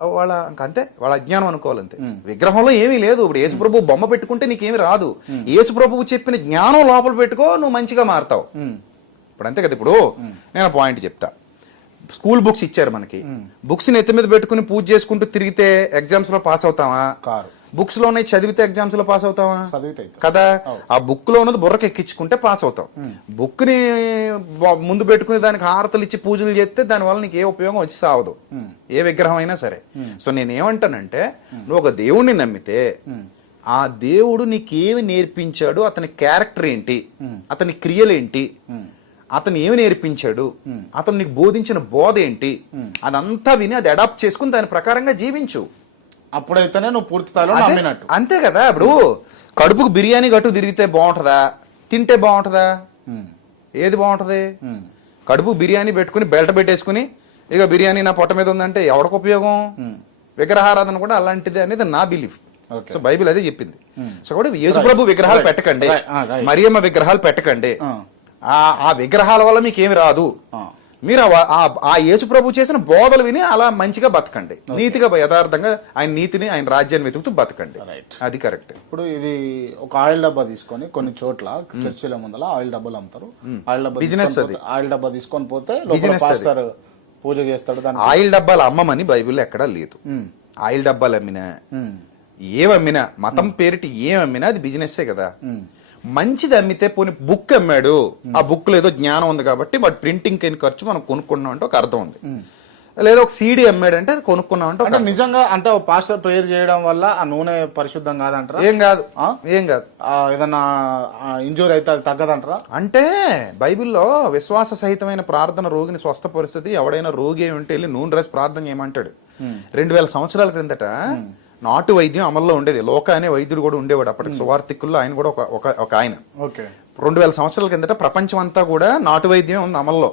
వాళ్ళ అంతే వాళ్ళ అజ్ఞానం అనుకోవాలంతే. విగ్రహంలో ఏమీ లేదు. ఇప్పుడు యేసుప్రభు బొమ్మ పెట్టుకుంటే నీకేమి రాదు. యేసుప్రభువు చెప్పిన జ్ఞానం లోపల పెట్టుకో, నువ్వు మంచిగా మారుతావు. ఇప్పుడు అంతే కదా. ఇప్పుడు నేను పాయింట్ చెప్తా. స్కూల్ బుక్స్ ఇచ్చారు మనకి, బుక్స్ ని ఎత్తి మీద పెట్టుకుని పూజ చేసుకుంటూ తిరిగితే ఎగ్జామ్స్ లో పాస్ అవుతావా? బుక్స్ లోనే చదివితే ఎగ్జామ్స్ లో పాస్ అవుతావా? కదా. ఆ బుక్ లో ఉన్నది బుర్రకు ఎక్కించుకుంటే పాస్ అవుతావు. బుక్ ని ముందు పెట్టుకుని దానికి హారతలు ఇచ్చి పూజలు చేస్తే దానివల్ల నీకు ఏ ఉపయోగం వచ్చి సావదు, ఏ విగ్రహం అయినా సరే. సో నేనేమంటానంటే, నువ్వు ఒక దేవుణ్ణి నమ్మితే ఆ దేవుడు నీకేమి నేర్పించాడు, అతని క్యారెక్టర్ ఏంటి, అతని క్రియలేంటి, అతను ఏమి నేర్పించాడు, అతను నీకు బోధించిన బోధ ఏంటి, అదంతా విని అది అడాప్ట్ చేసుకుని దాని ప్రకారంగా జీవించు. అప్పుడైతేనే నువ్వు పూర్తి స్థాయిలో నమ్మినట్టు. అంతే కదా. ఇప్పుడు కడుపుకు బిర్యానీ గట్టు తిరిగితే బాగుంటుందా, తింటే బాగుంటుందా? ఏది బాగుంటది? కడుపు బిర్యానీ పెట్టుకుని బెల్ట్ పెట్టేసుకుని ఇక బిర్యానీ నా పొట్ట మీద ఉందంటే ఎవరికి ఉపయోగం? విగ్రహారాధన కూడా అలాంటిది అనేది నా బిలీఫ్. సో బైబిల్ అదే చెప్పింది. సో కూడా యేసుప్రభు విగ్రహాలు పెట్టకండి, మరియమ్మ విగ్రహాలు పెట్టకండి. ఆ విగ్రహాల వల్ల మీకేమి రాదు. మీరు ఆ యేసుప్రభు చేసిన బోధలు విని అలా మంచిగా బతకండి, నీతిగా యథార్థంగా ఆయన నీతిని ఆయన రాజ్యాన్ని వెతుకుతూ బతకండి. అది కరెక్ట్. ఇప్పుడు ఇది ఒక ఆయిల్ డబ్బా తీసుకొని కొన్ని చోట్ల చర్చిల ముందర ఆయిల్ డబ్బాలు అమ్ముతారు. ఆయిల్ డబ్బా బిజినెస్, ఆయిల్ డబ్బా తీసుకొని పోతే పాస్టర్ పూజ చేస్తాడు. ఆయిల్ డబ్బాలు అమ్మమని బైబిల్లో ఎక్కడా లేదు. ఆయిల్ డబ్బాలు అమ్మినా ఏమమ్మినా మతం పేరిటి ఏమమ్మినా అది బిజినెస్సే కదా. మంచిది అమ్మితే పోనీ బుక్ అమ్మాడు, ఆ బుక్ లో ఏదో జ్ఞానం ఉంది కాబట్టి వాటి ప్రింటింగ్ అయిన ఖర్చు మనం కొనుక్కున్నాం అంటే ఒక అర్థం ఉంది. లేదా ఒక సీడీ అమ్మాడు అంటే అది కొనుక్కున్నాం అంటే నిజంగా అంటే పాస్టర్ ప్రేయర్ చేయడం వల్ల ఆ నూనె పరిశుద్ధం కాదంటారా? ఏం కాదు, ఏం కాదు. ఏదన్నా ఇంజూరీ అయితే అది తగ్గదంటారా? అంటే బైబిల్లో విశ్వాస సహితమైన ప్రార్థన రోగిని స్వస్థపరుస్తుంది. ఎవడైనా రోగి ఉంటే వెళ్ళి నూనె రాసి ప్రార్థన చేయమంటాడు. 2000 సంవత్సరాల క్రిందట నాటు వైద్యం అమల్లో ఉండేది. లోక అనే వైద్యుడు కూడా ఉండేవాడు అప్పటికి, సువార్థికుల్లో ఆయన కూడా ఒక ఆయన. 2000 సంవత్సరాల కిందట ప్రపంచం అంతా కూడా నాటు వైద్యం ఉంది అమల్లో.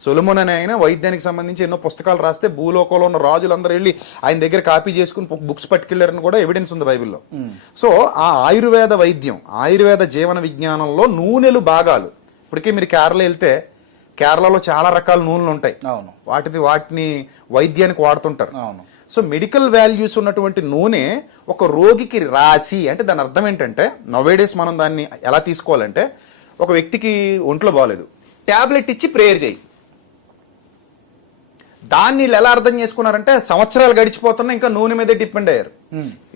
సొలొమోన్ అనే ఆయన వైద్యానికి సంబంధించి ఎన్నో పుస్తకాలు రాస్తే భూలోకంలో ఉన్న రాజులందరూ వెళ్ళి ఆయన దగ్గర కాపీ చేసుకుని బుక్స్ పట్టుకెళ్లారని కూడా ఎవిడెన్స్ ఉంది బైబిల్లో. సో ఆ ఆయుర్వేద వైద్యం, ఆయుర్వేద జీవన విజ్ఞానంలో నూనెలు భాగాలు. ఇప్పటికే మీరు కేరళ వెళ్తే కేరళలో చాలా రకాల నూనెలు ఉంటాయి, వాటిని వైద్యానికి వాడుతుంటారు. సో మెడికల్ వాల్యూస్ ఉన్నటువంటి నూనె ఒక రోగికి రాసి, అంటే దాని అర్థం ఏంటంటే నవేడేస్ మనం దాన్ని ఎలా తీసుకోవాలంటే, ఒక వ్యక్తికి ఒంట్లో బాగలేదు, ట్యాబ్లెట్ ఇచ్చి ప్రేయర్ చేయి. దాన్ని వీళ్ళు ఎలా అర్థం చేసుకున్నారంటే సంవత్సరాలు గడిచిపోతున్నా ఇంకా నూనె మీదే డిపెండ్ అయ్యారు.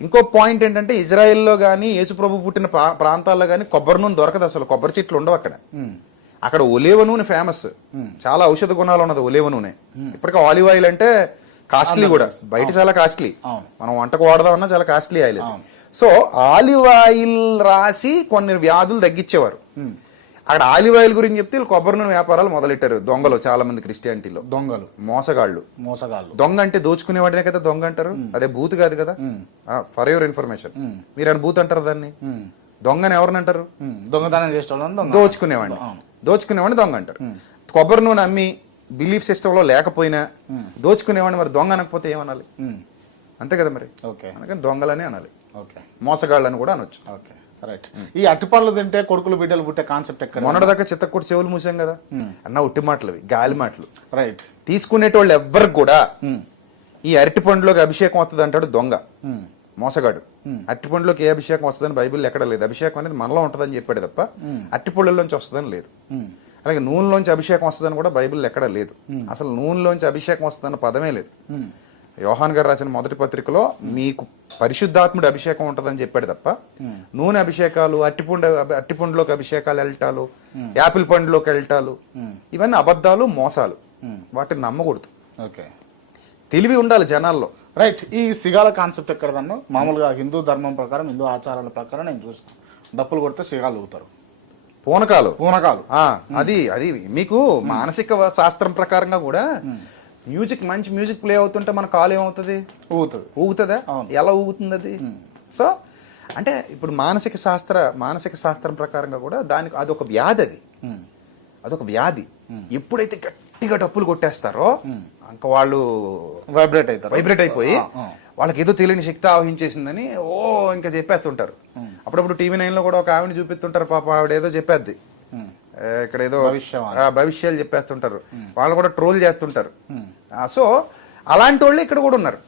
ఇంకో పాయింట్ ఏంటంటే ఇజ్రాయెల్లో కానీ యేసుప్రభు పుట్టిన ప్రాంతాల్లో కానీ కొబ్బరి నూనె దొరకదు, అసలు కొబ్బరి చెట్లు ఉండవు అక్కడ. అక్కడ ఒలేవ నూనె ఫేమస్, చాలా ఔషధ గుణాలు ఉన్నది ఒలేవ నూనె. ఇప్పటికీ ఆలివ్ ఆయిల్ అంటే కాస్ట్లీ కూడా, బయట చాలా కాస్ట్లీ, మనం వంటకు వాడదామన్నా చాలా costly oil. So olive oil రాసి కొన్ని వ్యాధులు తగ్గించేవారు. అక్కడ ఆలివ్ ఆయిల్ గురించి చెప్తే కొబ్బరి నూనె వ్యాపారాలు మొదలెట్టారు దొంగలు, చాలా మంది క్రిస్టియానిటీలో. దొంగలు, మోసగాళ్ళు. దొంగ అంటే దోచుకునేవాడినే కదా దొంగ అంటారు, అదే బూత్ కాదు కదా. ఫర్ యువర్ ఇన్ఫర్మేషన్, మీరు అని బూత్ అంటారు దాన్ని. దొంగని ఎవరిని అంటారు? దొంగతనం చేసేవాళ్ళని, దోచుకునేవాడిని దొంగ అంటారు. కొబ్బరి నూనె అమ్మి బిలీఫ్ సిస్టమ్ లో లేకపోయినా దోచుకునేవాడిని మరి దొంగ అనకపోతే ఏమనాలి? అంతే కదా మరి. అందుకని దొంగలనే అనాలి, మోసగాళ్ళని కూడా అనొచ్చు. ఈ అట్టిపళ్ళు తింటే కొడుకులు బిడ్డలు పుట్టే కాన్సెప్ట్ ఎక్కడ? మొన్నటిదాకా చిత్తకొట్టి చెవులు మూసాం కదా అన్న, ఉట్టి మాటలు, గాలి మాటలు. తీసుకునేటోళ్ళు ఎవ్వరికి కూడా ఈ అరటి పండులోకి అభిషేకం వస్తుంది అంటాడు దొంగ, మోసగాడు. అరటిపండులోకి ఏ అభిషేకం వస్తుందని బైబిల్ ఎక్కడ లేదు. అభిషేకం అనేది మనలో ఉంటుందని చెప్పాడు తప్ప అరటిపళ్ళలోంచి వస్తుందని లేదు. అలాగే నూనెలోంచి అభిషేకం వస్తుందని కూడా బైబిల్ ఎక్కడ లేదు. అసలు నూనెలోంచి అభిషేకం వస్తుందన్న పదమే లేదు. యోహాన్ గారు రాసిన మొదటి పత్రికలో మీకు పరిశుద్ధాత్ముడి అభిషేకం ఉంటుందని చెప్పాడు తప్ప నూనె అభిషేకాలు, అరటిపండులోకి అభిషేకాలు వెళ్ళటాలు, యాపిల్ పండులోకి వెళ్ళటాలు, ఇవన్నీ అబద్ధాలు, మోసాలు. వాటిని నమ్మకూడదు. తెలివి ఉండాలి జనాల్లో. ఈ సిగాల కాన్సెప్ట్ ఎక్కడదన్నా? మామూలుగా హిందూ ధర్మం ప్రకారం, హిందూ ఆచారాల ప్రకారం నేను చూస్తాను, డప్పులు కొడితే సిగాలు ఊగుతారు. పూనకాలు. అది అది మీకు మానసిక శాస్త్రం ప్రకారంగా కూడా మ్యూజిక్, మంచి మ్యూజిక్ ప్లే అవుతుంటే మన కాలు ఏమవుతుంది? ఊగుతుందా? ఎలా ఊగుతుంది అది? సో అంటే ఇప్పుడు మానసిక శాస్త్రం ప్రకారంగా కూడా దానికి అదొక వ్యాధి, అదొక వ్యాధి. ఎప్పుడైతే గట్టిగా డప్పులు కొట్టేస్తారో ఇంకా వాళ్ళు వైబ్రేట్ అయిపోయి వాళ్ళకి ఏదో తెలియని శక్తి ఆవహించేసిందని ఇంకా చెప్పేస్తుంటారు. అప్పుడప్పుడు TV9 లో కూడా ఒక ఆవిడ చూపిస్తుంటారు, పాప ఆవిడ ఏదో చెప్పేద్ది, ఇక్కడ ఏదో భవిష్యాలు చెప్పేస్తుంటారు, వాళ్ళు కూడా ట్రోల్ చేస్తుంటారు. సో అలాంటి వాళ్ళు ఇక్కడ కూడా ఉన్నారు.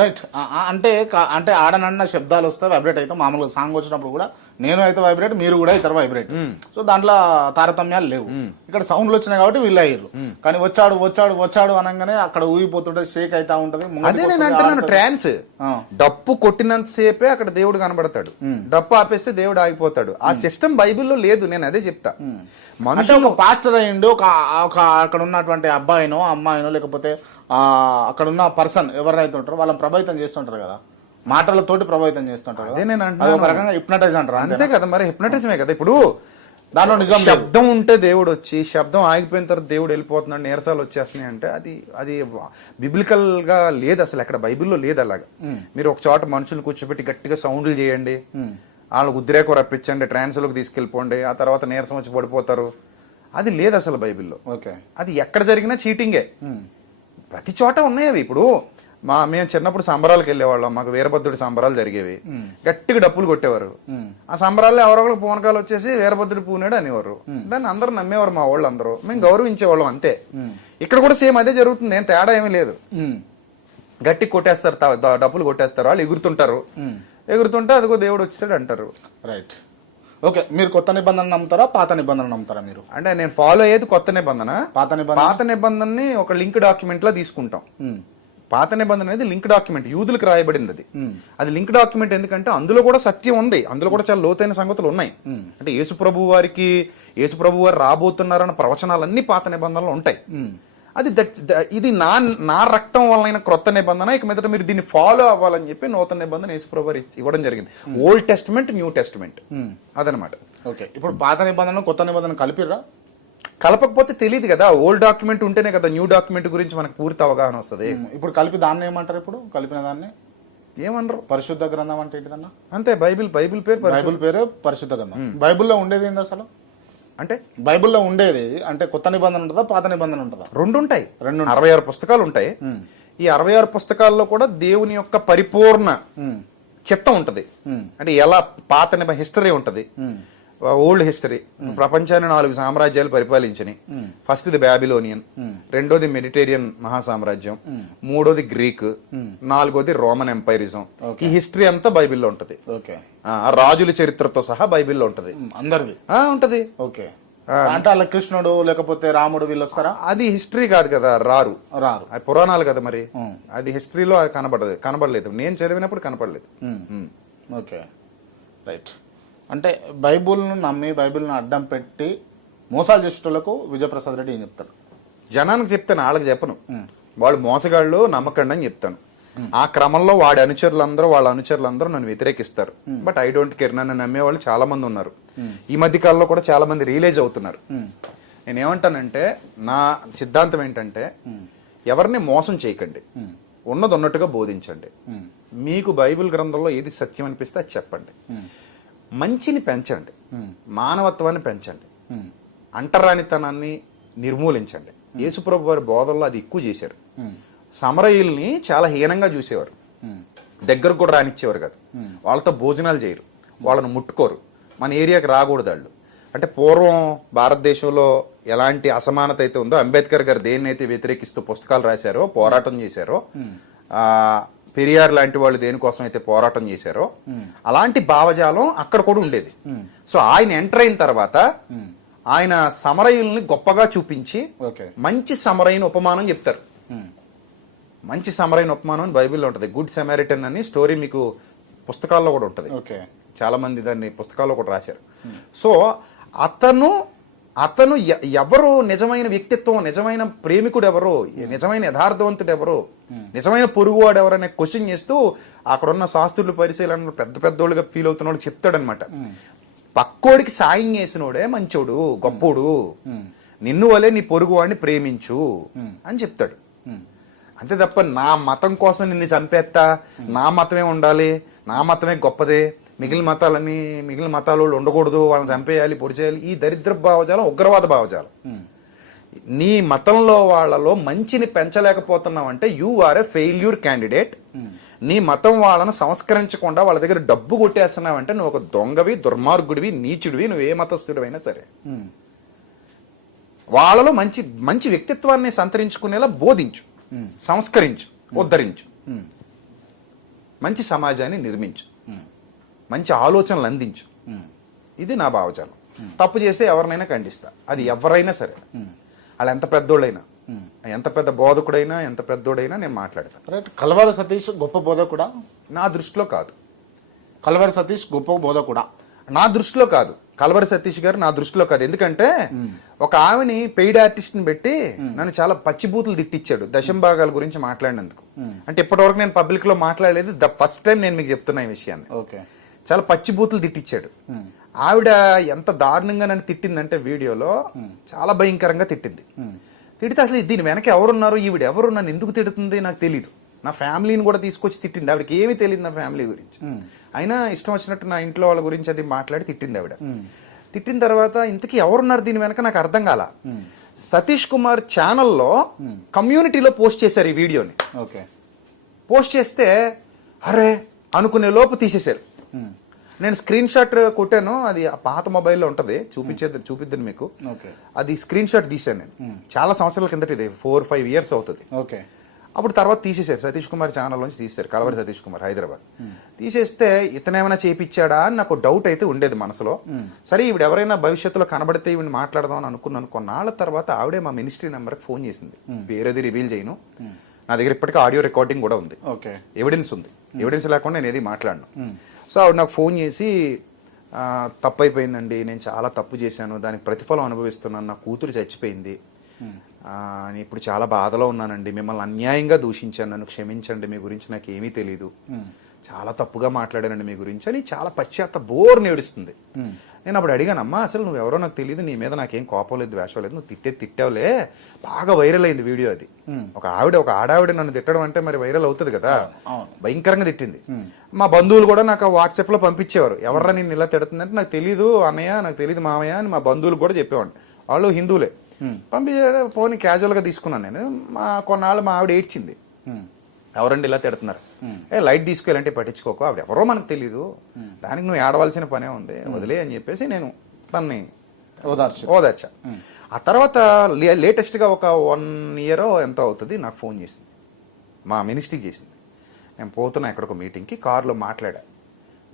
రైట్. అంటే ఆడనన్న శబ్దాలు వస్తే వైబ్రేట్ అయితే మామూలుగా సాంగ్ వచ్చినప్పుడు కూడా నేను అయితే వైబ్రేట్, మీరు కూడా ఇతర వైబ్రేట్. సో దాంట్లో తారతమ్యాలు లేవు. ఇక్కడ సౌండ్లు వచ్చినాయి కాబట్టి వీళ్ళు అయ్యారు. కానీ వచ్చాడు వచ్చాడు వచ్చాడు అనగానే అక్కడ ఊగిపోతుంటది, షేక్ అవుతా ఉంటది. అదే నేను అంటున్నాను, ట్రాన్స్. డప్పు కొట్టినంత సేపే అక్కడ దేవుడు కనబడతాడు, డప్పు ఆపేస్తే దేవుడు ఆగిపోతాడు. ఆ సిస్టమ్ బైబిల్లో లేదు. నేను అదే చెప్తా. మనుషులు పాస్టర్ అయ్యిండు, ఒక అక్కడ ఉన్నటువంటి అబ్బాయినో అమ్మాయినో లేకపోతే అక్కడ ఉన్న పర్సన్ ఎవరైతే ఉంటారో వాళ్ళని ప్రభావితం చేస్తుంటారు కదా, మాటలతోటి ప్రభావితం చేస్తుంటారు. అదే నేను అంటున్నాను, ఒక రకంగా హిప్నటైజ్ అంటారు. అంతే కదా, మరి హిప్నటిజమే కదా. ఇప్పుడు దానిలో నిజం శబ్దం ఉంటే దేవుడు వచ్చి, శబ్దం ఆగిపోయిన తర్వాత దేవుడు వెళ్ళిపోతున్నాడు, నీరసాలు వచ్చేస్తున్నాయి అంటే అది బిబ్లికల్ గా లేదు అసలు. ఎక్కడ బైబిల్లో లేదు అలాగా. మీరు ఒక చోట మనుషులు కూర్చోబెట్టి గట్టిగా సౌండ్లు చేయండి, వాళ్ళకు ఉద్రేకం రప్పించండి, ట్రాన్స్లోకి తీసుకెళ్ళిపోండి, ఆ తర్వాత నీరసం వచ్చి పడిపోతారు, అది లేదు అసలు బైబిల్లో. అది ఎక్కడ జరిగినా చీటింగే. ప్రతి చోట ఉన్నాయి అవి. ఇప్పుడు మేము చిన్నప్పుడు సంబరాలకు వెళ్ళేవాళ్ళం, మాకు వీరభద్రుడి సంబరాలు జరిగేవి, గట్టిగా డప్పులు కొట్టేవారు. ఆ సంబరాల్లో ఎవరొకరు పూనకాలు వచ్చేసి వీరభద్రుడి పూనాడు అనేవారు. దాన్ని అందరూ నమ్మేవారు, మా వాళ్ళు అందరూ, మేము గౌరవించేవాళ్ళం అంతే. ఇక్కడ కూడా సేమ్ అదే జరుగుతుంది, ఏం తేడా ఏమీ లేదు. గట్టి కొట్టేస్తారు, డప్పులు కొట్టేస్తారు, వాళ్ళు ఎగురుతుంటారు, ఎగురుతుంటే అదిగో దేవుడు వచ్చేసాడు అంటారు. రైట్. ఓకే, మీరు కొత్త నిబంధన నమ్ముతారా పాత నిబంధన నమ్ముతారా? మీరు అంటే నేను ఫాలో అయ్యేది కొత్త నిబంధన. పాత నిబంధనని ఒక లింక్ డాక్యుమెంట్ లా తీసుకుంటాం. పాత నిబంధన అనేది లింక్ డాక్యుమెంట్, యూదులకు రాయబడింది. అది లింక్ డాక్యుమెంట్ ఎందుకంటే అందులో కూడా సత్యం ఉంది, అందులో కూడా చాలా లోతైన సంగతులు ఉన్నాయి. అంటే యేసుప్రభు వారు రాబోతున్నారన్న ప్రవచనాలన్నీ పాత నిబంధనలు ఉంటాయి. అది ఇది నా రక్తం వలన క్రొత్త నిబంధన, ఇక మీదట మీరు దీన్ని ఫాలో అవ్వాలని చెప్పి నూతన నిబంధన యేసుప్రభు వారు ఇవ్వడం జరిగింది. ఓల్డ్ టెస్టిమెంట్, న్యూ టెస్టిమెంట్ అదనమాట. ఓకే, ఇప్పుడు పాత నిబంధన కొత్త నిబంధన కలిపిర్రా? కలపకపోతే తెలియదు కదా. ఓల్డ్ డాక్యుమెంట్ ఉంటేనే కదా న్యూ డాక్యుమెంట్ గురించి మనకు పూర్తి అవగాహన వస్తుంది. ఇప్పుడు కలిపి దాన్ని ఏమంటారు? ఇప్పుడు కలిపిన దాన్ని ఏమన్నారు? పరిశుద్ధ గ్రంథం అంటే ఏంటిదన్నా? అంతే, బైబిల్ పేరు పరిశుద్ధ గ్రంథం. బైబిల్లో ఉండేది ఏంది అసలు? అంటే బైబిల్లో ఉండేది అంటే కొత్త నిబంధన ఉంటుందా పాత నిబంధన ఉంటుందా? రెండు ఉంటాయి. 66 పుస్తకాలు ఉంటాయి. ఈ 66 పుస్తకాల్లో కూడా దేవుని యొక్క పరిపూర్ణ చిత్తం ఉంటది. అంటే ఎలా పాత హిస్టరీ ఉంటది, ఓల్డ్ హిస్టరీ. ప్రపంచాన్ని 4 సామ్రాజ్యాలు పరిపాలించినాయి. ఫస్ట్ది బాబిలోనియన్, రెండోది మెడిటేరియన్ మహాసామ్రాజ్యం, మూడోది గ్రీక్, నాలుగోది రోమన్ ఎంపైరిజం. ఈ హిస్టరీ అంతా బైబిల్లో ఉంటది. రాజుల చరిత్రతో సహా బైబిల్లో ఉంటది, అందరిది ఉంటది. ఓకే, అంటే అలా కృష్ణుడు లేకపోతే రాముడు వీళ్ళు వస్తారా? అది హిస్టరీ కాదు కదా, రారు అది పురాణాలు కదా. మరి అది హిస్టరీలో కనబడలేదు, నేను చదివినప్పుడు కనపడలేదు. Okay, right. అంటే బైబుల్ను నమ్మి బైబిల్ను అడ్డం పెట్టి మోసాలు చేసేటోళ్లకు విజయప్రసాద్ రెడ్డి ఏం చెప్తాడు? జనానికి చెప్తాను, వాళ్ళకి చెప్పను. వాళ్ళు మోసగాళ్ళు, నమ్మకండి అని చెప్తాను. ఆ క్రమంలో వాళ్ళ అనుచరులందరూ నన్ను వ్యతిరేకిస్తారు. బట్ ఐ డోంట్ కేర్, నన్ను నమ్మే వాళ్ళు చాలా మంది ఉన్నారు. ఈ మధ్య కాలంలో కూడా చాలా మంది రియలైజ్ అవుతున్నారు. నేనేమంటానంటే, నా సిద్ధాంతం ఏంటంటే, ఎవరిని మోసం చేయకండి, ఉన్నది ఉన్నట్టుగా బోధించండి. మీకు బైబిల్ గ్రంథంలో ఏది సత్యం అనిపిస్తే అది చెప్పండి. మంచిని పెంచండి, మానవత్వాన్ని పెంచండి, అంటరానితనాన్ని నిర్మూలించండి. యేసుప్రభు వారి బోధనలో అది ఎక్కువ చేశారు. సమరయుల్ని చాలా హీనంగా చూసేవారు, దగ్గరకు కూడా రానిచ్చేవారు కాదు. వాళ్ళతో భోజనాలు చేయరు, వాళ్ళను ముట్టుకోరు, మన ఏరియాకి రాకూడదు వాళ్ళు. అంటే పూర్వం భారతదేశంలో ఎలాంటి అసమానత అయితే ఉందో, అంబేద్కర్ గారు దేన్నైతే వ్యతిరేకిస్తూ పుస్తకాలు రాశారో, పోరాటం చేశారో, పెరియార్ లాంటి వాళ్ళు దేనికోసం అయితే పోరాటం చేశారో, అలాంటి భావజాలం అక్కడ కూడా ఉండేది. సో ఆయన ఎంటర్ అయిన తర్వాత ఆయన సమరయుల్ని గొప్పగా చూపించి మంచి సమరయుని ఉపమానం చెప్తారు. మంచి సమరయుని ఉపమానం అని బైబిల్లో ఉంటుంది. గుడ్ సెమారిటన్ అని స్టోరీ మీకు పుస్తకాల్లో కూడా ఉంటుంది. చాలా మంది దాన్ని పుస్తకాల్లో కూడా రాశారు. సో అతను ఎవరు నిజమైన వ్యక్తిత్వం, నిజమైన ప్రేమికుడు ఎవరు, నిజమైన యథార్థవంతుడు ఎవరు, నిజమైన పొరుగువాడు ఎవరనే క్వశ్చన్ చేస్తూ అక్కడున్న శాస్త్రులు పరిశీలనలు పెద్ద పెద్దోళ్ళుగా ఫీల్ అవుతున్న వాళ్ళు చెప్తాడనమాట. పక్కోడికి సాయం చేసినోడే మంచోడు, గొప్పోడు, నిన్ను వలే నీ పొరుగువాడిని ప్రేమించు అని చెప్తాడు. అంతే తప్ప నా మతం కోసం నిన్ను చంపేస్తా, నా మతమే ఉండాలి, నా మతమే గొప్పదే, మిగిలిన మతాల వాళ్ళు ఉండకూడదు, వాళ్ళని చంపేయాలి, పొడి చేయాలి, ఈ దరిద్ర భావజాలం ఉగ్రవాద భావజాలం. నీ మతంలో వాళ్ళలో మంచిని పెంచలేకపోతున్నావు అంటే you are a failure candidate. నీ మతం వాళ్ళను సంస్కరించకుండా వాళ్ళ దగ్గర డబ్బు కొట్టేస్తున్నావంటే నువ్వు ఒక దొంగవి, దుర్మార్గుడివి, నీచుడివి, నువ్వు ఏ మతస్థుడివైనా సరే. వాళ్ళలో మంచి మంచి వ్యక్తిత్వాన్ని సంతరించుకునేలా బోధించు, సంస్కరించు. ఉద్ధరించు, మంచి సమాజాన్ని నిర్మించు, మంచి ఆలోచనలు అందించు. ఇది నా భావజాలం. తప్పు చేస్తే ఎవరినైనా ఖండిస్తా, అది ఎవరైనా సరే, వాళ్ళు ఎంత పెద్దోళ్ళైనా, ఎంత పెద్ద బోధకుడైనా, ఎంత పెద్దోడైనా నేను మాట్లాడతా. రైట్. కల్వరి సతీష్ గొప్ప బోధకుడా? నా దృష్టిలో కాదు. కల్వరి సతీష్ గొప్ప బోధకుడా? నా దృష్టిలో కాదు. కల్వరి సతీష్ గారు నా దృష్టిలో కాదు. ఎందుకంటే ఒక ఆమెని పెయిడ్ ఆర్టిస్ట్ ని పెట్టి నన్ను చాలా పచ్చిబూతులు తిట్టించాడు దశంభాగాల గురించి మాట్లాడినందుకు. అంటే ఇప్పటివరకు నేను పబ్లిక్ లో మాట్లాడలేదు, ద ఫస్ట్ టైం నేను మీకు చెప్తున్నా ఈ విషయాన్ని. ఓకే. చాలా పచ్చిబూతులు తిట్టించాడు. ఆవిడ ఎంత దారుణంగా నన్ను తిట్టిందంటే వీడియోలో చాలా భయంకరంగా తిట్టింది. తిడితే అసలు దీని వెనక ఎవరున్నారు, ఈవిడ ఎవరు, నన్ను ఎందుకు తిడుతుంది నాకు తెలియదు. నా ఫ్యామిలీని కూడా తీసుకొచ్చి తిట్టింది. ఆవిడకి ఏమీ తెలియదు నా ఫ్యామిలీ గురించి. అయినా ఇష్టం వచ్చినట్టు నా ఇంట్లో వాళ్ళ గురించి అది మాట్లాడి తిట్టింది ఆవిడ. తిట్టిన తర్వాత ఇంతకీ ఎవరున్నారు దీని వెనక నాకు అర్థం కాల. సతీష్ కుమార్ ఛానల్లో కమ్యూనిటీలో పోస్ట్ చేశారు ఈ వీడియోని. ఓకే. పోస్ట్ చేస్తే అరే అనుకునే లోపు తీసేశారు. నేను స్క్రీన్ షాట్ కొట్టాను, అది ఆ పాత మొబైల్లో ఉంటుంది, చూపిద్దాను మీకు. అది స్క్రీన్ షాట్ తీశాను నేను చాలా సంవత్సరాల కిందట, ఇది 4-5 years అవుతుంది. ఓకే. అప్పుడు తర్వాత తీసేశారు, సతీష్ కుమార్ ఛానల్ నుంచి తీసేశారు, కలవరి సతీష్ కుమార్ హైదరాబాద్. తీసేస్తే ఇతనేమైనా చేపించాడా అని నాకు డౌట్ అయితే ఉండేది మనసులో. సరే ఈవిడ ఎవరైనా భవిష్యత్తులో కనబడితే ఈవిడ మాట్లాడదాం అని అనుకున్నాను. కొన్నాళ్ళ తర్వాత ఆవిడే మా మినిస్ట్రీ నెంబర్కి ఫోన్ చేసింది. పేరేది రివీల్ చేయను, నా దగ్గర ఇప్పటికీ ఆడియో రికార్డింగ్ కూడా ఉంది, ఎవిడెన్స్ ఉంది. ఎవిడెన్స్ లేకుండా నేను ఏది మాట్లాడను. సో ఆవిడ నాకు ఫోన్ చేసి తప్పు అయిపోయిందండి, నేను చాలా తప్పు చేశాను, దానికి ప్రతిఫలం అనుభవిస్తున్నాను, నా కూతురు చచ్చిపోయింది, నేను ఇప్పుడు చాలా బాధలో ఉన్నానండి, మిమ్మల్ని అన్యాయంగా దూషించాను, నన్ను క్షమించండి, మీ గురించి నాకు ఏమీ తెలీదు, చాలా తప్పుగా మాట్లాడానండి మీ గురించి అని చాలా బోర్ నేడుస్తుంది. నేను అప్పుడు అడిగానమ్మా, అసలు నువ్వెవరో నాకు తెలియదు, నీ మీద నాకేం కోపం లేదు, ద్వేషం లేదు, నువ్వు తిట్టావులే, బాగా వైరల్ అయింది వీడియో అది. ఒక ఆడావిడ నన్ను తిట్టడం అంటే మరి వైరల్ అవుతుంది కదా, భయంకరంగా తిట్టింది. మా బంధువులు కూడా నాకు వాట్సాప్ లో పంపించేవారు, ఎవర్రా నేను ఇలా తిడుతుందంటే నాకు తెలీదు అన్నయ్య, నాకు తెలియదు మామయ్య అని మా బంధువులు కూడా చెప్పేవాడిని. వాళ్ళు హిందువులే. పంపించాడు, ఫోన్ క్యాజువల్ గా తీసుకున్నాను నేను. కొన్నాళ్ళు మా ఆవిడ ఏడ్చింది, ఎవరండి ఇలా తిడుతున్నారు, లైట్ తీసుకెళ్ళంటే పట్టించుకోకు, ఆవిడ ఎవరో మనకు తెలీదు, దానికి నువ్వు ఏడవలసిన పనే ఉంది, వదిలే అని చెప్పేసి నేను తన్ని ఓదార్చా. ఆ తర్వాత లేటెస్ట్ గా ఒక 1 year ఎంతో అవుతుంది, నాకు ఫోన్ చేసింది, మా మినిస్ట్రీకి చేసింది. నేను పోతున్నా ఎక్కడికో మీటింగ్కి, కారులో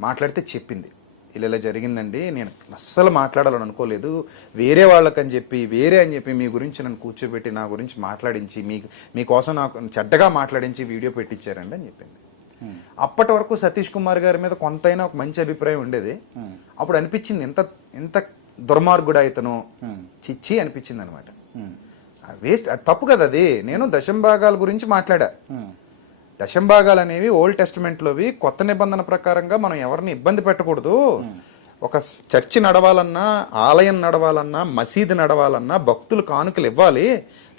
మాట్లాడితే చెప్పింది, ఇలా జరిగిందండి, నేను అస్సలు మాట్లాడాలని అనుకోలేదు, వేరే వాళ్ళకని చెప్పి మీ గురించి నన్ను కూర్చోబెట్టి నా గురించి మాట్లాడించి మీకోసం నాకు చెడ్డగా మాట్లాడించి వీడియో పెట్టించారండి అని చెప్పింది. అప్పటి వరకు సతీష్ కుమార్ గారి మీద కొంతైనా ఒక మంచి అభిప్రాయం ఉండేది. అప్పుడు అనిపించింది ఎంత దుర్మార్గుడా ఇతను, చిచ్చి అనిపించింది అనమాట. వేస్ట్, అది తప్పు కదా అది. నేను దశంభాగాల గురించి మాట్లాడా. దశంభాగాలు అనేవి ఓల్డ్ టెస్టిమెంట్లోవి, కొత్త నిబంధన ప్రకారంగా మనం ఎవరిని ఇబ్బంది పెట్టకూడదు. ఒక చర్చి నడవాలన్నా, ఆలయం నడవాలన్నా, మసీదు నడవాలన్నా భక్తులు కానుకలు ఇవ్వాలి,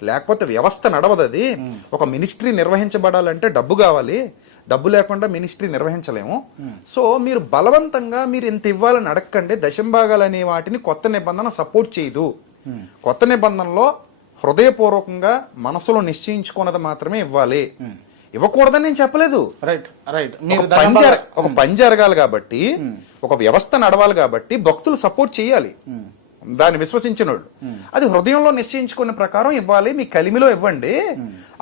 లేకపోతే వ్యవస్థ నడవదు. అది ఒక మినిస్ట్రీ నిర్వహించబడాలంటే డబ్బు కావాలి, డబ్బు లేకుండా మినిస్ట్రీ నిర్వహించలేము. సో మీరు బలవంతంగా మీరు ఇంత ఇవ్వాలని అడగండి. దశంభాగాలు అనే వాటిని కొత్త నిబంధన సపోర్ట్ చేయదు. కొత్త నిబంధనలో హృదయపూర్వకంగా మనసులో నిశ్చయించుకున్నది మాత్రమే ఇవ్వాలి, ఇవ్వకూడదని నేను చెప్పలేదు. ఒక పని జరగాలి కాబట్టి, ఒక వ్యవస్థ నడవాలి కాబట్టి భక్తులు సపోర్ట్ చేయాలి, దాన్ని విశ్వసించిన వాళ్ళు. అది హృదయంలో నిశ్చయించుకునే ప్రకారం ఇవ్వాలి. మీ కలిమిలో ఇవ్వండి,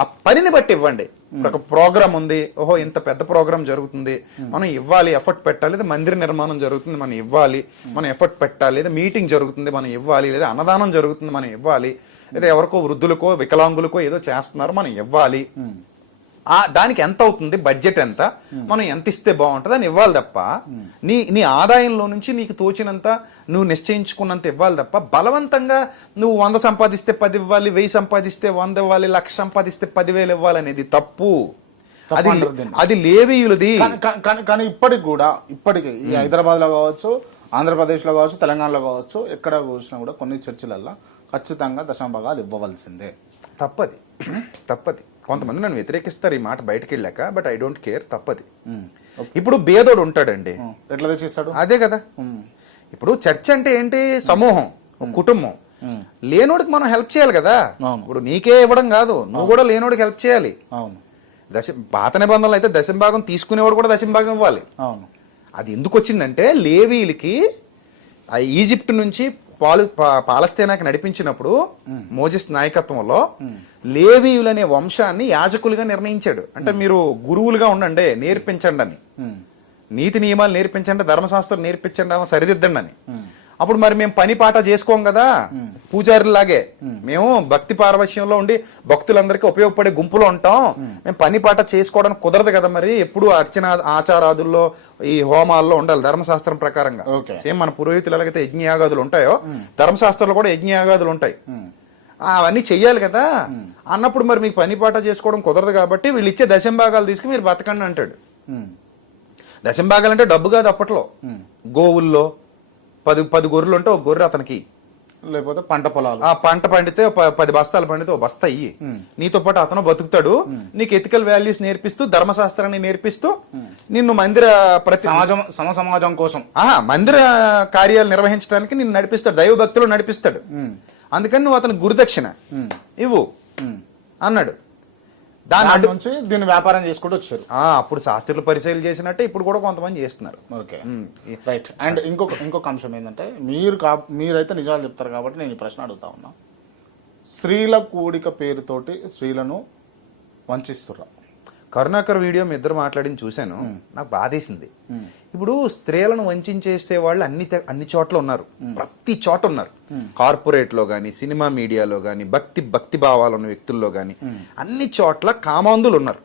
ఆ పనిని బట్టి ఇవ్వండి. ఒక ప్రోగ్రామ్ ఉంది, ఓహో ఇంత పెద్ద ప్రోగ్రామ్ జరుగుతుంది, మనం ఇవ్వాలి, ఎఫర్ట్ పెట్టాలి. లేదా మందిర నిర్మాణం జరుగుతుంది, మనం ఇవ్వాలి, మనం ఎఫర్ట్ పెట్టాలి. లేదా మీటింగ్ జరుగుతుంది, మనం ఇవ్వాలి. లేదా అన్నదానం జరుగుతుంది, మనం ఇవ్వాలి. లేదా ఎవరికో వృద్ధులకో వికలాంగులకో ఏదో చేస్తున్నారు, మనం ఇవ్వాలి. దానికి ఎంత అవుతుంది, బడ్జెట్ ఎంత, మనం ఎంత ఇస్తే బాగుంటుంది అని ఇవ్వాలి తప్ప, నీ ఆదాయంలో నుంచి నీకు తోచినంత నువ్వు నిశ్చయించుకున్నంత ఇవ్వాలి తప్ప, బలవంతంగా నువ్వు 100 సంపాదిస్తే 10 ఇవ్వాలి, 1000 సంపాదిస్తే 100 ఇవ్వాలి, 1,00,000 సంపాదిస్తే 10,000 ఇవ్వాలి అనేది తప్పు. అది లేవీయులది. కానీ ఇప్పటికి ఈ హైదరాబాద్ లో కావచ్చు, ఆంధ్రప్రదేశ్ లో కావచ్చు, తెలంగాణలో కావచ్చు, ఎక్కడ చూసినా కూడా కొన్ని చర్చిలల్లో ఖచ్చితంగా దశంభాగాలు ఇవ్వవలసిందే. తప్పది. కొంతమంది నన్ను వ్యతిరేకిస్తారు ఈ మాట బయటకు వెళ్ళాక, బట్ ఐ డోంట్ కేర్, తప్పది. ఇప్పుడు బేదోడు ఉంటాడండి, ఎట్లా తెచ్చిస్తాడు? అదే కదా. ఇప్పుడు చర్చ్ అంటే ఏంటి, సమూహం, కుటుంబం. లేనోడికి మనం హెల్ప్ చేయాలి కదా. ఇప్పుడు నీకే ఇవ్వడం కాదు, నువ్వు కూడా లేనోడికి హెల్ప్ చేయాలి. పాత నిబంధనలు అయితే దశంభాగం తీసుకునేవాడు కూడా దశంభాగం ఇవ్వాలి. అది ఎందుకు వచ్చిందంటే లేవీలకి ఈజిప్ట్ నుంచి పాలస్తీనాకి నడిపించినప్పుడు మోజెస్ నాయకత్వంలో లేవీయులనే వంశాన్ని యాజకులుగా నిర్ణయించాడు. అంటే మీరు గురువులుగా ఉండండి, నేర్పించండి అని, నీతి నియమాలు నేర్పించండి, ధర్మశాస్త్రం నేర్పించండి అని సరిదిద్దండి అని. అప్పుడు మరి మేము పని పాట చేసుకోం కదా, పూజారులాగే మేము భక్తి పారవశ్యంలో ఉండి భక్తులందరికీ ఉపయోగపడే గుంపులో ఉంటాం, మేము పని పాట చేసుకోవడానికి కుదరదు కదా, మరి ఎప్పుడు అర్చన ఆచారాదుల్లో ఈ హోమాల్లో ఉండాలి ధర్మశాస్త్రం ప్రకారంగా. సేమ్ మన పురోహితులు ఎలాగైతే యజ్ఞయాగాదులు ఉంటాయో ధర్మశాస్త్రంలో కూడా యజ్ఞయాగాదులు ఉంటాయి, అవన్నీ చెయ్యాలి కదా అన్నప్పుడు మరి మీకు పని పాట చేసుకోవడం కుదరదు కాబట్టి వీళ్ళు ఇచ్చే దశంభాగాలు తీసుకుని మీరు బతకండి అంటాడు. దశంభాగాలు అంటే డబ్బు కాదు అప్పట్లో, గోవుల్లో 10 గొర్రెలు ఉంటే ఒక గొర్రె అతనికి, లేకపోతే పంట పొలాలు, ఆ పంట పండితే 10 బస్తాలు పండితే ఒక బస్తా ఇయ్యి, నీతో పాటు అతను బతుకుతాడు, నీకు ఎథికల్ వాల్యూస్ నేర్పిస్తూ ధర్మశాస్త్రాన్ని నేర్పిస్తూ నిన్ను మందిర సమాజం కోసం మందిర కార్యాలు నిర్వహించడానికి నిన్ను నడిపిస్తాడు, దైవ భక్తులు నడిపిస్తాడు. అందుకని నువ్వు అతనికి గురుదక్షిణ ఇవ్వు అన్నాడు. దాని నుంచి దీన్ని వ్యాపారం చేసుకుంటూ వచ్చారు. అప్పుడు శాస్త్రులు పరిశీలన చేసినట్టే ఇప్పుడు కూడా కొంతమంది చేస్తున్నారు. Okay, right. అండ్ ఇంకొక అంశం ఏంటంటే మీరైతే నిజాలు చెప్తారు కాబట్టి నేను ఈ ప్రశ్న అడుగుతా ఉన్నా. స్త్రీల కూడిక పేరుతోటి స్త్రీలను వంచిస్తున్నారు. కరుణాకర్ వీడియో మీ ఇద్దరు మాట్లాడింది చూశాను, నాకు బాధేసింది. ఇప్పుడు స్త్రీలను వంచేసే వాళ్ళు అన్ని చోట్ల ఉన్నారు, ప్రతి చోట ఉన్నారు. కార్పొరేట్ లో గాని, సినిమా మీడియాలో గాని, భక్తి భావాలు ఉన్న వ్యక్తుల్లో గాని అన్ని చోట్ల కామాంధులు ఉన్నారు.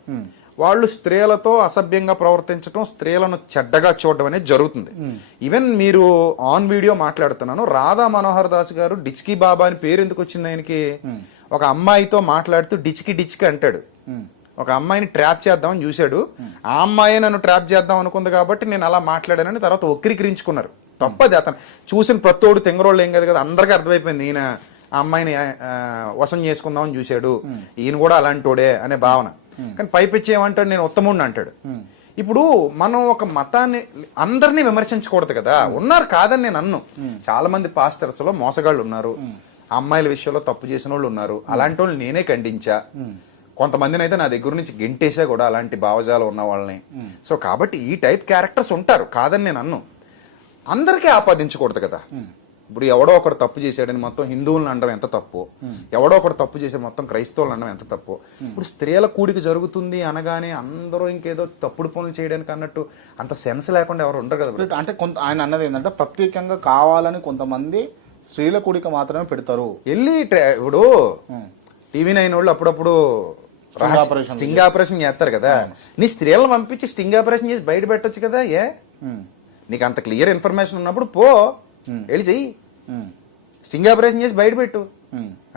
వాళ్ళు స్త్రీలతో అసభ్యంగా ప్రవర్తించడం, స్త్రీలను చెడ్డగా చూడడం అనేది జరుగుతుంది. ఈవెన్ మీరు ఆన్ వీడియో మాట్లాడుతున్నాను, రాధా మనోహర్ దాస్ గారు డిచ్కీ బాబా అని పేరు ఎందుకు వచ్చింది ఆయనకి? ఒక అమ్మాయితో మాట్లాడుతూ డిచ్కి అంటాడు. ఒక అమ్మాయిని ట్రాప్ చేద్దామని చూశాడు, ఆ అమ్మాయి నన్ను ట్రాప్ చేద్దాం అనుకుంది కాబట్టి నేను అలా మాట్లాడానని తర్వాత వక్రీకరించుకున్నారు. తప్పది, అతను చూసిన ప్రతోడు తెంగరోళ్ళు ఏం కదా, అందరికీ అర్థమైపోయింది ఈయన ఆ అమ్మాయిని వశం చేసుకుందామని చూశాడు, ఈయన కూడా అలాంటోడే అనే భావన. కానీ పైపెచ్చి ఏమంటాడు, నేను ఉత్తముడిని అంటాడు. ఇప్పుడు మనం ఒక మతాన్ని అందరినీ విమర్శించకూడదు కదా, ఉన్నారు కాదని నేను అన్ను, చాలా మంది పాస్టర్స్ లో మోసగాళ్ళు ఉన్నారు, అమ్మాయిల విషయంలో తప్పు చేసిన వాళ్ళు ఉన్నారు, అలాంటి వాళ్ళు నేనే ఖండించా. కొంతమందిని అయితే నా దగ్గర నుంచి గెంటేసా కూడా అలాంటి భావజాలు ఉన్న వాళ్ళని. సో కాబట్టి ఈ టైప్ క్యారెక్టర్స్ ఉంటారు కాదని నేను అన్ను, అందరికీ ఆపాదించకూడదు కదా. ఇప్పుడు ఎవడో ఒకడు తప్పు చేశాడని మొత్తం హిందువులను అనడం ఎంత తప్పు, ఎవడో ఒకడు తప్పు చేశాడు మొత్తం క్రైస్తవులను అనడం ఎంత తప్పు. ఇప్పుడు స్త్రీల కూడిక జరుగుతుంది అనగానే అందరూ ఇంకేదో తప్పుడు పనులు చేయడానికి అన్నట్టు అంత సెన్స్ లేకుండా ఎవరు ఉండరు కదా. అంటే ఆయన అన్నది ఏంటంటే ప్రత్యేకంగా కావాలని కొంతమంది స్త్రీల కూడిక మాత్రమే పెడతారు. వెళ్ళి ఇప్పుడు TV9 వాళ్ళు అప్పుడప్పుడు స్టింగ్ ఆపరేషన్ చేస్తారు కదా, నీ స్త్రీలను పంపించి స్టింగ్ ఆపరేషన్ చేసి బయట పెట్టొచ్చు కదా. నీకు అంత క్లియర్ ఇన్ఫర్మేషన్ ఉన్నప్పుడు పో, వెళ్ళి చెయ్యి, స్టింగ్ ఆపరేషన్ చేసి బయట పెట్టు,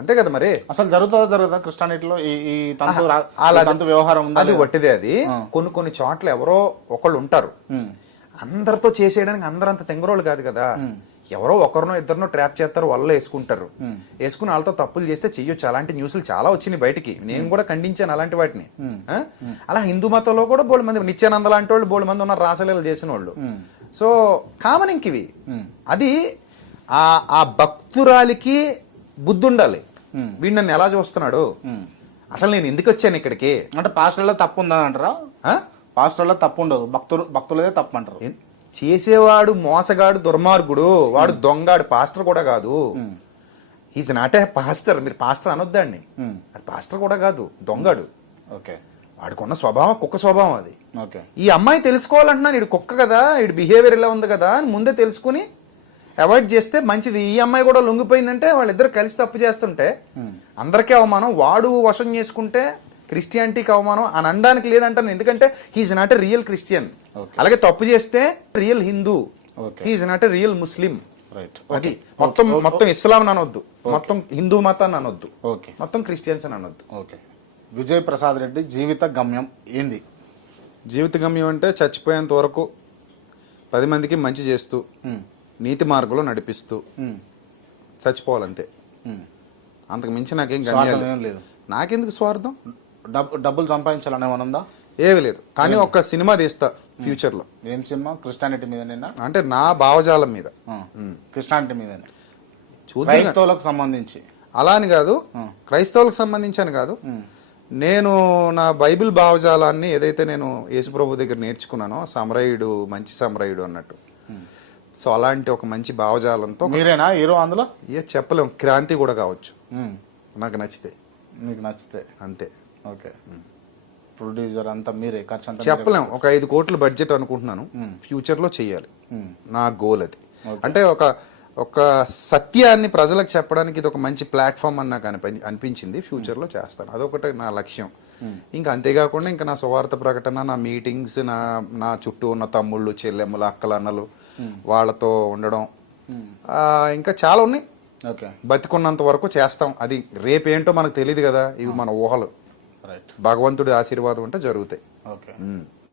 అంతే కదా. మరి అసలు జరుగుతుందా క్రిస్టియానిటీలో ఈ తంతు వ్యవహారం? అది వట్టిదే. అది కొన్ని చోట్ల ఎవరో ఒకళ్ళు ఉంటారు, అందరితో చేసేయడానికి అందరంత తెంగరోళ్ళు కాదు కదా. ఎవరో ఒకరినో ఇద్దరినో ట్రాప్ చేస్తారు, వల్ల వేసుకుంటారు, వేసుకుని వాళ్ళతో తప్పులు చేస్తే చెయ్యొచ్చు. అలాంటి న్యూస్లు చాలా వచ్చినాయి బయటికి, నేను కూడా ఖండించాను అలాంటి వాటిని. అలా హిందూ మతంలో కూడా బోడు మంది, నిత్యానంద లాంటి వాళ్ళు బోడు మంది ఉన్నారు రాసలీలు చేసిన వాళ్ళు. సో కామన్ ఇంకివి. అది ఆ భక్తురాలికి బుద్ధి ఉండాలి, వీడు నన్ను ఎలా చూస్తున్నాడు, అసలు నేను ఎందుకు వచ్చాను ఇక్కడికి. అంటే పాస్టర్లో తప్పు ఉందంటారా? పాస్టర్లో తప్పు ఉండదు, భక్తులదే తప్పు అంటారు. చేసేవాడు మోసగాడు, దుర్మార్గుడు, వాడు దొంగాడు, పాస్టర్ కూడా కాదు. Is not a pastor. మీరు పాస్టర్ అనొద్దండి, పాస్టర్ కూడా కాదు, దొంగాడు. వాడికి ఉన్న స్వభావం కుక్క స్వభావం అది. ఈ అమ్మాయి తెలుసుకోవాలంటున్నాను, ఇడు కుక్క కదా, ఇడు బిహేవియర్ ఇలా ఉంది కదా అని ముందే తెలుసుకుని అవాయిడ్ చేస్తే మంచిది. ఈ అమ్మాయి కూడా లొంగిపోయిందంటే వాళ్ళిద్దరు కలిసి తప్పు చేస్తుంటే అందరికీ అవమానం, వాడు వశం చేసుకుంటే క్రిస్టియానిటీకి అవమానం అని అనడానికి లేదంటాను. ఎందుకంటే he's not a real Christian. అలాగే తప్పు చేస్తే real Hindu, he's not a real Muslim. అది మొత్తం ఇస్లాం అనొద్దు, మొత్తం హిందూ మతాన్ని అనొద్దు, మొత్తం క్రిస్టియన్స్ అని అనొద్దు. విజయ్ ప్రసాద్ రెడ్డి జీవిత గమ్యం ఏంది? జీవిత గమ్యం అంటే చచ్చిపోయేంత వరకు 10 మందికి మంచి చేస్తూ నీతి మార్గంలో నడిపిస్తూ చచ్చిపోవాలంతే. అంతకు మించి నాకేం గమ్యం లేదు. నాకెందుకు స్వార్థం? డబ్బులు సంపాదించాలని ఏమన్నా ఏమి లేదు. కానీ ఒక సినిమా తీస్తా ఫ్యూచర్ లో. ఏం సినిమా? క్రిస్టియానిటీ మీద? అంటే నా భావజాలం మీద, క్రిస్టియానిటీ మీద, క్రైస్తవులకు సంబంధించి. అలా అని కాదు, క్రైస్తవులకు సంబంధించి కాదు, నేను నా బైబిల్ భావజాలాన్ని ఏదైతే నేను యేసుప్రభు దగ్గర నేర్చుకున్నానో, సమరయుడు మంచి సమరయుడు అన్నట్టు, సో అలాంటి ఒక మంచి భావజాలంతో మీరేనా హీరో అందులో? చెప్పలేం, క్రాంతి కూడా కావచ్చు ఉమ్. నాకు నచ్చితే, మీకు నచ్చితే అంతే. ఓకే. ప్రొడ్యూసర్ అంతా మీరే, ఖర్చు అంతా చెప్పలేం, ఒక 5 కోట్ల బడ్జెట్ అనుకుంటున్నాను, ఫ్యూచర్ లో చెయ్యాలి, నా గోల్ అది. అంటే ఒక సత్యాన్ని ప్రజలకు చెప్పడానికి ఇది ఒక మంచి ప్లాట్ఫామ్ అని నాకు అనిపించింది. ఫ్యూచర్ లో చేస్తాను, అదొకటి నా లక్ష్యం. ఇంకా అంతేకాకుండా ఇంకా నా సువార్త ప్రకటన, నా మీటింగ్స్, నా చుట్టూ ఉన్న తమ్ముళ్ళు చెల్లెమ్మలు అక్కలు అన్నలు వాళ్ళతో ఉండడం, ఇంకా చాలా ఉన్నాయి. ఓకే. బతికున్నంత వరకు చేస్తాం. అది రేపేంటో మనకు తెలియదు కదా, ఇవి మన ఊహలు. రైట్. భగవంతుడి ఆశీర్వాదం అంటే జరుగుతాయి. ఓకే.